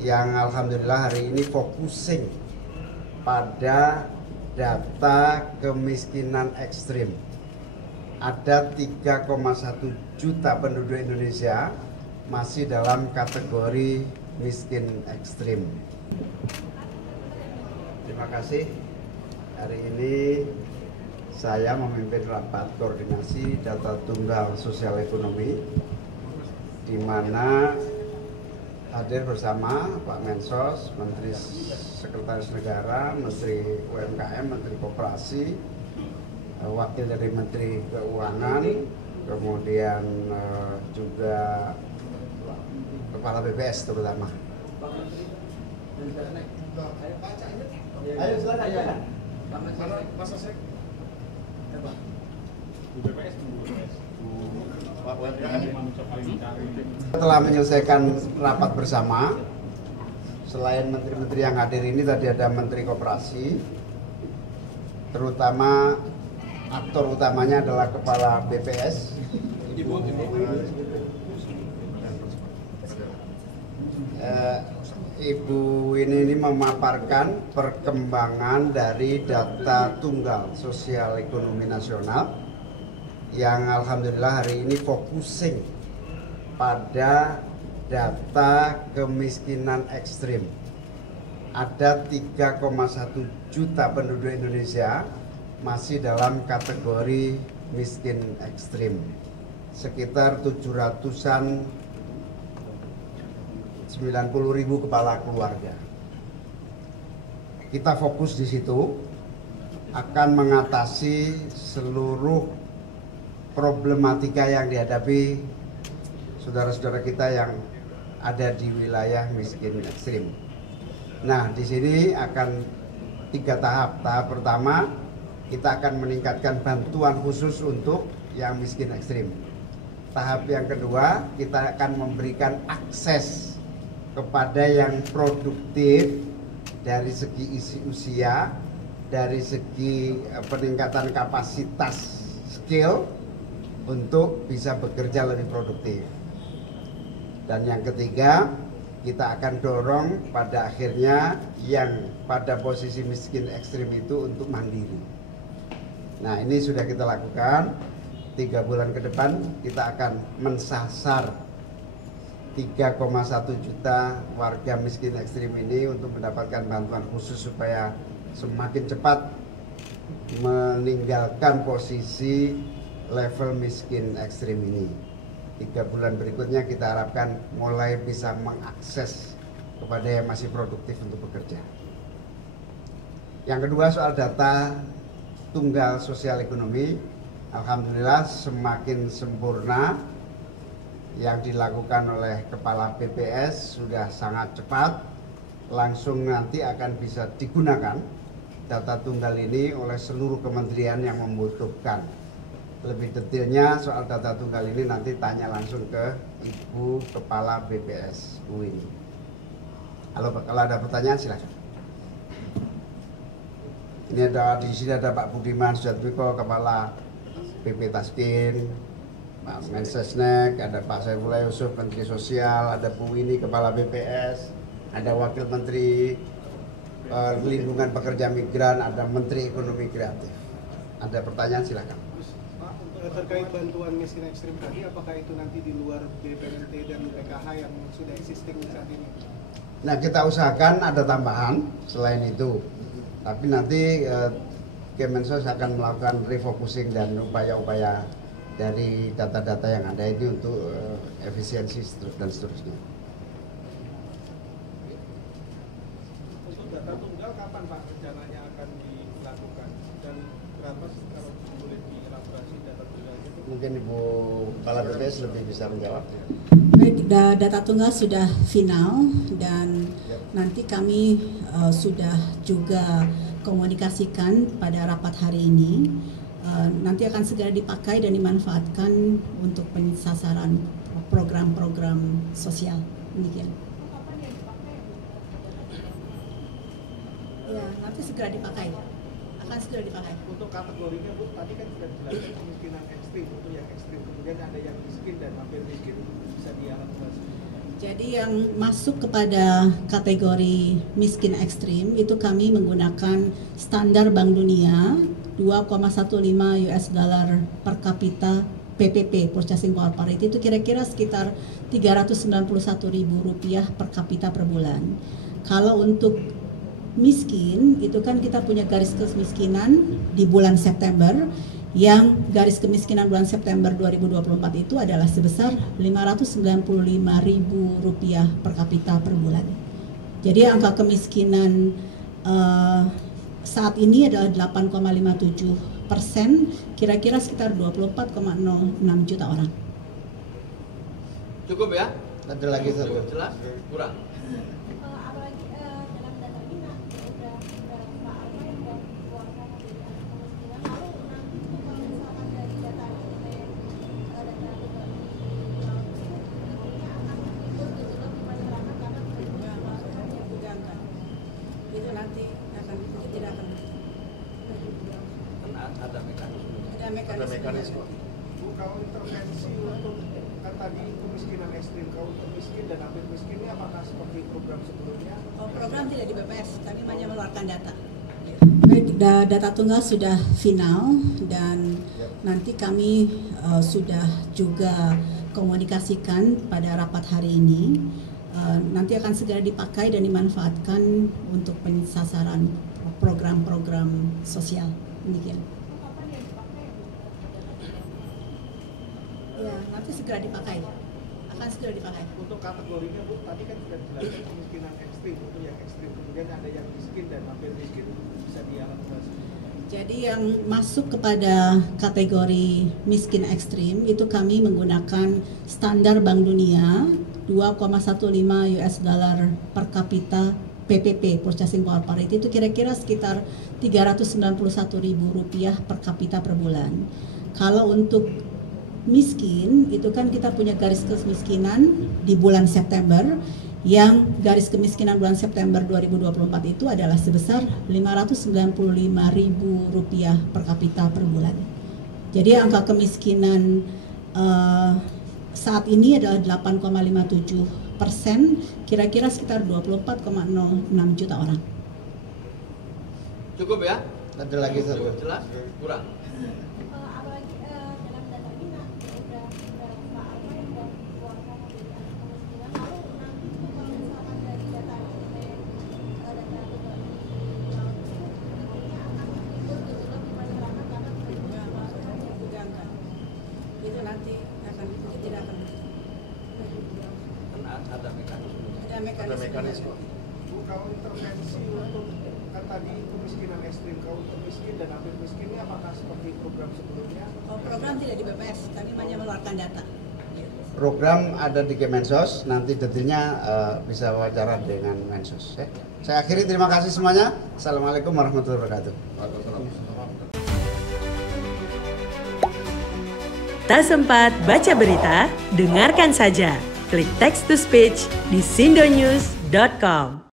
yang alhamdulillah hari ini focusing pada data kemiskinan ekstrim. Ada 3,1 juta penduduk Indonesia masih dalam kategori miskin ekstrim. Terima kasih. Hari ini saya memimpin rapat koordinasi data tunggal sosial ekonomi, di mana hadir bersama Pak Mensos, Menteri Sekretaris Negara, Menteri UMKM, Menteri Koperasi, Wakil dari Menteri Keuangan, kemudian juga Kepala BPS terutama. Ayo silakan. Setelah menyelesaikan rapat bersama, selain menteri-menteri yang hadir ini tadi ada Menteri Koperasi, terutama aktor utamanya adalah Kepala BPS. Ibu ini memaparkan perkembangan dari data tunggal sosial ekonomi nasional yang alhamdulillah hari ini focusing pada data kemiskinan ekstrim. Ada 3,1 juta penduduk Indonesia masih dalam kategori miskin ekstrim. Sekitar 700-an 90.000 kepala keluarga. Kita fokus di situ akan mengatasi seluruh problematika yang dihadapi saudara-saudara kita yang ada di wilayah miskin ekstrim. Nah, di sini akan 3 tahap. Tahap pertama, kita akan meningkatkan bantuan khusus untuk yang miskin ekstrim. Tahap yang kedua, kita akan memberikan akses kepada yang produktif dari segi isi usia, dari segi peningkatan kapasitas skill untuk bisa bekerja lebih produktif. Dan yang ketiga, kita akan dorong pada akhirnya yang pada posisi miskin ekstrim itu untuk mandiri. Nah, ini sudah kita lakukan. 3 bulan ke depan kita akan mensasar 3,1 juta warga miskin ekstrim ini untuk mendapatkan bantuan khusus supaya semakin cepat meninggalkan posisi level miskin ekstrim ini. 3 bulan berikutnya kita harapkan mulai bisa mengakses kepada yang masih produktif untuk bekerja. Yang kedua, soal data tunggal sosial ekonomi, alhamdulillah semakin sempurna. Yang dilakukan oleh Kepala BPS sudah sangat cepat, langsung nanti akan bisa digunakan data tunggal ini oleh seluruh kementerian yang membutuhkan. Lebih detailnya soal data tunggal ini nanti tanya langsung ke Ibu Kepala BPS Bu ini. Kalau ada pertanyaan silakan. Ini di sini ada Pak Budiman Sujatmiko, Kepala BP Taskin, Pak Mensesnek, ada Pak Saifullah Yusuf, Menteri Sosial, ada Bu Wini, Kepala BPS, ada Wakil Menteri Perlindungan Pekerja Migran, ada Menteri Ekonomi Kreatif. Ada pertanyaan silakan. Pak, terkait bantuan miskin ekstrim tadi, apakah itu nanti di luar BPNT dan PKH yang sudah existing saat ini? Nah, kita usahakan ada tambahan selain itu. Tapi nanti Kemensos akan melakukan refocusing dan upaya-upaya dari data-data yang ada ini untuk efisiensi dan seterusnya. Untuk data tunggal kapan Pak rencananya akan dilakukan dan berapa kalau boleh dielaborasi data tunggal itu? Mungkin Ibu Kepala BPS lebih bisa menjawab. Baik, data tunggal sudah final dan nanti kami sudah juga komunikasikan pada rapat hari ini. Nanti akan segera dipakai dan dimanfaatkan untuk pensasaran program-program sosial. Demikian. Ya, nanti segera dipakai. Akan segera dipakai. Untuk kategorinya Bu, tadi kan sudah dijelaskan kemiskinan ekstrim, untuk yang ekstrim, kemudian ada yang miskin dan hampir miskin bisa dielaborasi. Jadi yang masuk kepada kategori miskin ekstrim itu kami menggunakan standar Bank Dunia 2,15 US dollar per kapita PPP, Purchasing Power Parity, itu kira-kira sekitar Rp391.000 per kapita per bulan. Kalau untuk miskin itu kan kita punya garis kemiskinan di bulan September, yang garis kemiskinan bulan September 2024 itu adalah sebesar Rp595.000 per kapita per bulan. Jadi angka kemiskinan saat ini adalah 8,57%, kira-kira sekitar 24,06 juta orang. Cukup ya? Ada lagi satu. Jelas? Kurang? Apalagi dalam data ini udah berapa apa yang dikeluarkan dari kemiskinan, lalu nanti itu kalau misalkan dari data ini data ini akan ikut gitu loh di masyarakat karena Itu nanti akan tidak akan Ada mekanisme. ada mekanisme. Bu, kalau intervensi untuk kan tadi kemiskinan ekstrim, kalau untuk miskin dan hampir miskin ini apakah seperti program sebelumnya? Program tidak di BPS, kami hanya mengeluarkan data. Baik, data tunggal sudah final dan nanti kami sudah juga komunikasikan pada rapat hari ini. Nanti akan segera dipakai dan dimanfaatkan untuk pensasaran program-program sosial. Demikian. Ya, nanti segera dipakai. Akan segera dipakai. Untuk kategorinya Bu, tadi kan sudah dijelaskan kemiskinan ekstrim, itu yang ekstrim, kemudian ada yang miskin dan hampir miskin, bisa dielaborasi. Jadi yang masuk kepada kategori miskin ekstrim itu kami menggunakan standar Bank Dunia 2,15 US dollar per kapita PPP, Purchasing Power Parity, itu kira-kira sekitar Rp391.000 per kapita per bulan. Kalau untuk miskin itu kan kita punya garis kemiskinan di bulan September, yang garis kemiskinan bulan September 2024 itu adalah sebesar Rp595.000 per kapita per bulan. Jadi angka kemiskinan saat ini adalah 8,57%, kira-kira sekitar 24,06 juta orang. Cukup ya? Ada lagi satu. Jelas? Kurang? apalagi dalam data ini udah berapa apa yang dikeluarkan dari kemiskinan, lalu nanti itu kalau misalkan dari data ini data ini akan ikut gitu loh di masyarakat karena Itu nanti akan tidak akan Ada mekanisme. ada mekanisme. Bu, kalau intervensi untuk kan tadi kemiskinan ekstrim, kalau untuk miskin dan hampir miskin ini apakah seperti program sebelumnya? Program tidak di BPS, kami hanya mengeluarkan data. Program ada di Kemensos, nanti detailnya bisa wawancara dengan Mensos. Ya. Saya akhiri, terima kasih semuanya. Assalamualaikum warahmatullahi wabarakatuh. Tak sempat baca berita? Dengarkan saja. Klik text to speech di sindonews.com.